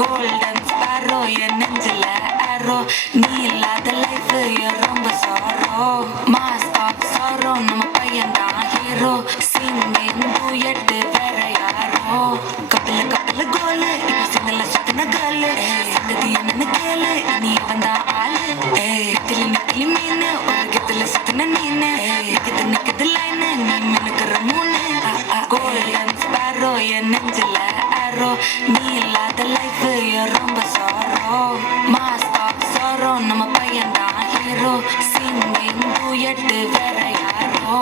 golden sparrow என் நெஞ்சில ஆரோ நீ இல்லாத லைஃப் ரொம்ப சாரோ மாஸ் ஆஃப் சாரோ நம்ம பையன் தான் ஹீரோ சிங்கிங் டூயட் வேற யாரோ கப்பல கப்பல கோலு இப்ப சிங்கல சுத்தின காலு சங்கதி என்னன்னு கேளு நீ வந்தா ஆளு கிளி நிக்கிளி மீன் உலகத்துல சுத்தின நீனு நிக்குது நிக்குது லைனு நீ மினுக்குற மூணு கோல்டன் ஸ்பாரோ என் நெஞ்சில ஆரோ நீ இல்லாத லைஃப் ரொம்ப சாரோ மாஸ் ஆஃப் சாரோ நம்ம பையன் தான் ஹீரோ சிங்கிங் டூயட் வேற யாரோ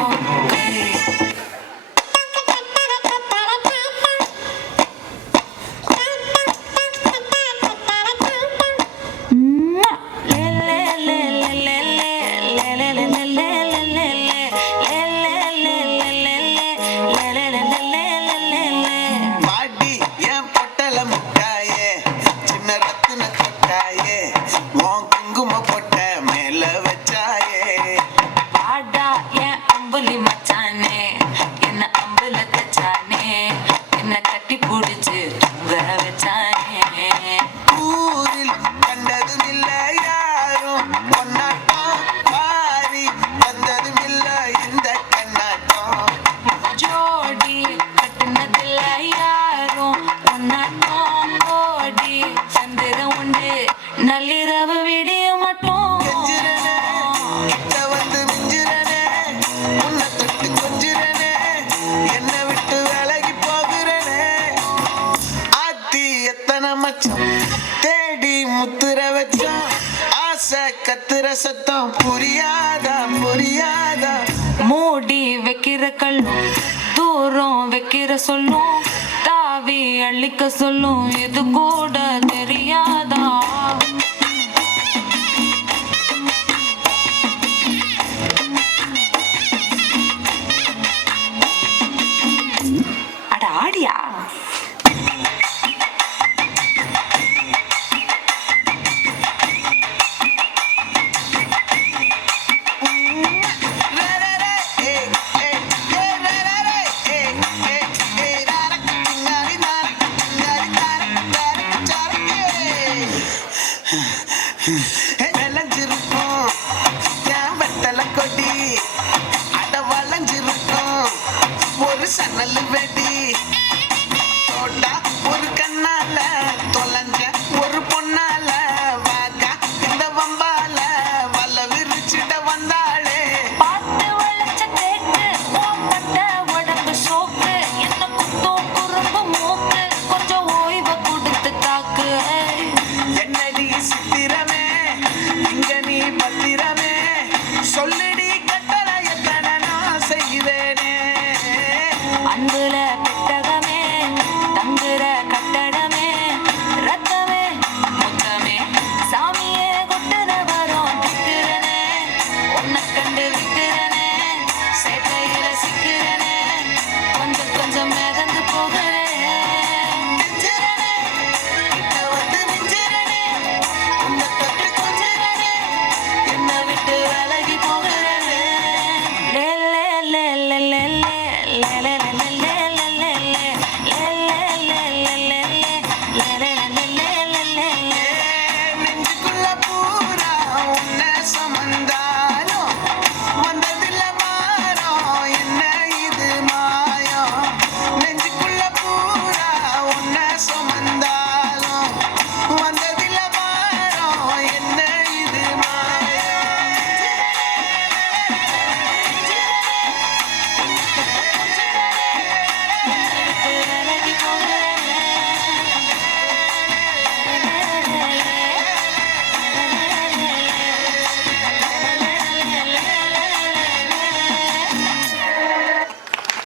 நள்ளிரவு விடிய மட்டும் என்ன விட்டு விலகி போகிறனே ஆத்தி எத்தனை மச்சம் தேடி முத்துற வச்சோம் ஆசை கத்துற சத்தம் புரியாதா புரியாதா மூடி வைக்கிற கல்லும் தூரம் வைக்கிற சொல்லும் தாவி அள்ளிக்க சொல்லும் இது கூட தெரியாதா அட ஆடியா விளைஞ்சிருக்கும் வெத்தலை கொடி அட வளைஞ்சிருக்கும் ஒரு சன்னல் வெடி தோட்டா ஒரு கண்ணால